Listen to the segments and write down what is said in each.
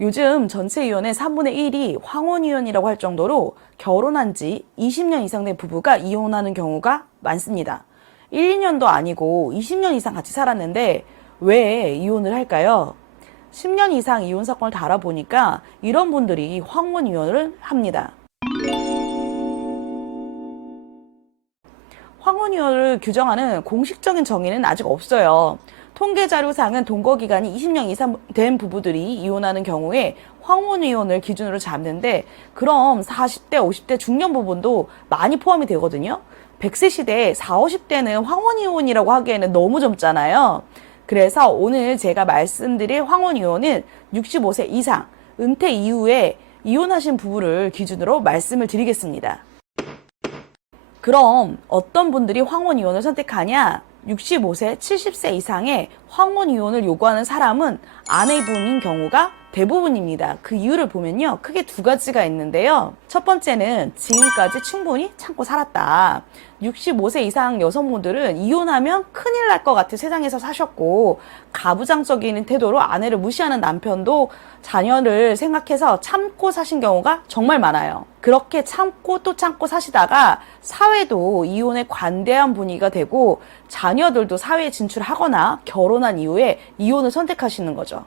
요즘 전체 이혼의 3분의 1이 황혼이혼이라고 할 정도로 결혼한 지 20년 이상 된 부부가 이혼하는 경우가 많습니다. 1, 2년도 아니고 20년 이상 같이 살았는데 왜 이혼을 할까요? 10년 이상 이혼 사건을 다뤄보니까 이런 분들이 황혼이혼을 합니다. 황혼이혼을 규정하는 공식적인 정의는 아직 없어요. 통계자료상은 동거기간이 20년 이상 된 부부들이 이혼하는 경우에 황혼이혼을 기준으로 잡는데, 그럼 40대, 50대 중년 부분도 많이 포함이 되거든요. 100세 시대에 40, 50대는 황혼이혼이라고 하기에는 너무 젊잖아요. 그래서 오늘 제가 말씀드릴 황혼이혼은 65세 이상, 은퇴 이후에 이혼하신 부부를 기준으로 말씀을 드리겠습니다. 그럼 어떤 분들이 황혼이혼을 선택하냐? 65세, 70세 이상의 황혼이혼을 요구하는 사람은 아내분인 경우가 대부분입니다. 그 이유를 보면요, 크게 두 가지가 있는데요. 첫 번째는 지금까지 충분히 참고 살았다. 65세 이상 여성분들은 이혼하면 큰일 날 것 같아 세상에서 사셨고, 가부장적인 태도로 아내를 무시하는 남편도 자녀를 생각해서 참고 사신 경우가 정말 많아요. 그렇게 참고 또 참고 사시다가 사회도 이혼에 관대한 분위기가 되고 자녀들도 사회에 진출하거나 결혼한 이후에 이혼을 선택하시는 거죠.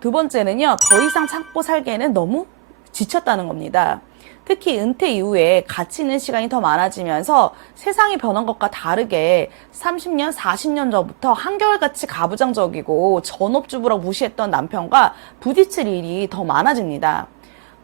두 번째는요, 더 이상 참고 살기에는 너무 지쳤다는 겁니다. 특히 은퇴 이후에 같이 있는 시간이 더 많아지면서 세상이 변한 것과 다르게 30년, 40년 전부터 한결같이 가부장적이고 전업주부라고 무시했던 남편과 부딪힐 일이 더 많아집니다.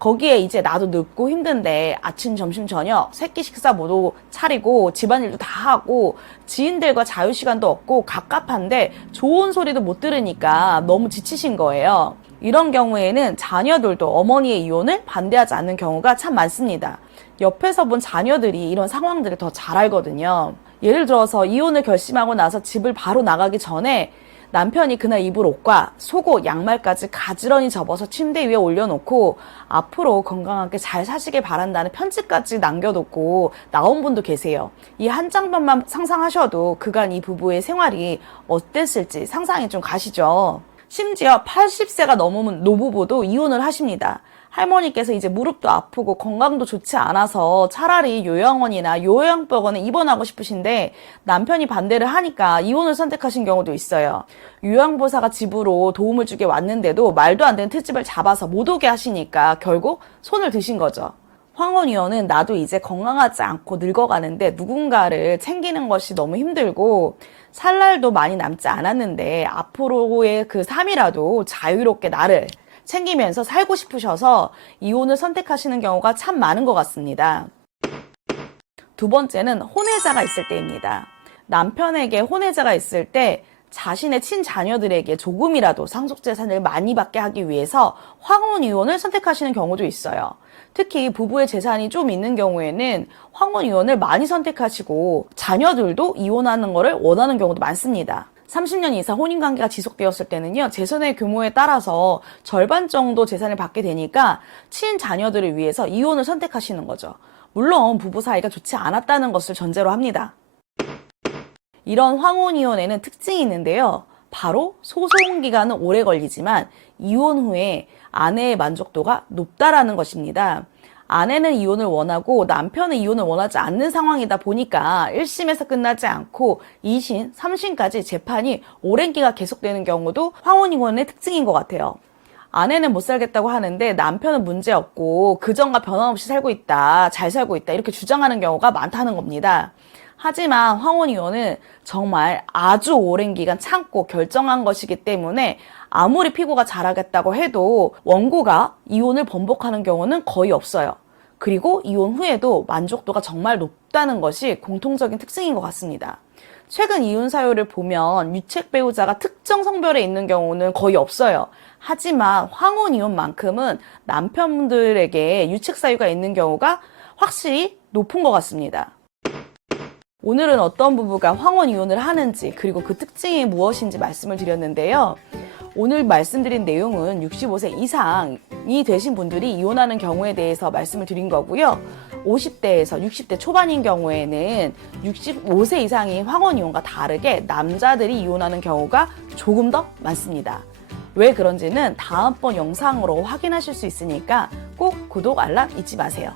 거기에 이제 나도 늙고 힘든데 아침, 점심, 저녁, 새끼 식사 모두 차리고 집안일도 다 하고 지인들과 자유시간도 없고 갑갑한데 좋은 소리도 못 들으니까 너무 지치신 거예요. 이런 경우에는 자녀들도 어머니의 이혼을 반대하지 않는 경우가 참 많습니다. 옆에서 본 자녀들이 이런 상황들을 더 잘 알거든요. 예를 들어서 이혼을 결심하고 나서 집을 바로 나가기 전에 남편이 그날 입을 옷과 속옷, 양말까지 가지런히 접어서 침대 위에 올려놓고 앞으로 건강하게 잘 사시길 바란다는 편지까지 남겨놓고 나온 분도 계세요. 이 한 장면만 상상하셔도 그간 이 부부의 생활이 어땠을지 상상이 좀 가시죠. 심지어 80세가 넘은 노부부도 이혼을 하십니다. 할머니께서 이제 무릎도 아프고 건강도 좋지 않아서 차라리 요양원이나 요양병원에 입원하고 싶으신데 남편이 반대를 하니까 이혼을 선택하신 경우도 있어요. 요양보호사가 집으로 도움을 주게 왔는데도 말도 안 되는 트집을 잡아서 못 오게 하시니까 결국 손을 드신 거죠. 황혼이혼은 나도 이제 건강하지 않고 늙어가는데 누군가를 챙기는 것이 너무 힘들고 살 날도 많이 남지 않았는데 앞으로의 그 삶이라도 자유롭게 나를 챙기면서 살고 싶으셔서 이혼을 선택하시는 경우가 참 많은 것 같습니다. 두 번째는 혼외자가 있을 때입니다. 남편에게 혼외자가 있을 때 자신의 친자녀들에게 조금이라도 상속재산을 많이 받게 하기 위해서 황혼이혼을 선택하시는 경우도 있어요. 특히 부부의 재산이 좀 있는 경우에는 황혼이혼을 많이 선택하시고 자녀들도 이혼하는 것을 원하는 경우도 많습니다. 30년 이상 혼인관계가 지속되었을 때는요, 재산의 규모에 따라서 절반 정도 재산을 받게 되니까 친자녀들을 위해서 이혼을 선택하시는 거죠. 물론 부부 사이가 좋지 않았다는 것을 전제로 합니다. 이런 황혼이혼에는 특징이 있는데요. 바로 소송기간은 오래 걸리지만 이혼 후에 아내의 만족도가 높다라는 것입니다. 아내는 이혼을 원하고 남편은 이혼을 원하지 않는 상황이다 보니까 1심에서 끝나지 않고 2심, 3심까지 재판이 오랜 기간 계속되는 경우도 황혼이혼의 특징인 것 같아요. 아내는 못 살겠다고 하는데 남편은 문제없고 그전과 변함없이 살고 있다, 잘 살고 있다 이렇게 주장하는 경우가 많다는 겁니다. 하지만 황혼이혼은 정말 아주 오랜 기간 참고 결정한 것이기 때문에 아무리 피고가 잘하겠다고 해도 원고가 이혼을 번복하는 경우는 거의 없어요. 그리고 이혼 후에도 만족도가 정말 높다는 것이 공통적인 특징인 것 같습니다. 최근 이혼 사유를 보면 유책 배우자가 특정 성별에 있는 경우는 거의 없어요. 하지만 황혼이혼만큼은 남편분들에게 유책 사유가 있는 경우가 확실히 높은 것 같습니다. 오늘은 어떤 부부가 황혼이혼을 하는지 그리고 그 특징이 무엇인지 말씀을 드렸는데요. 오늘 말씀드린 내용은 65세 이상이 되신 분들이 이혼하는 경우에 대해서 말씀을 드린 거고요. 50대에서 60대 초반인 경우에는 65세 이상인 황혼이혼과 다르게 남자들이 이혼하는 경우가 조금 더 많습니다. 왜 그런지는 다음번 영상으로 확인하실 수 있으니까 꼭 구독, 알람 잊지 마세요.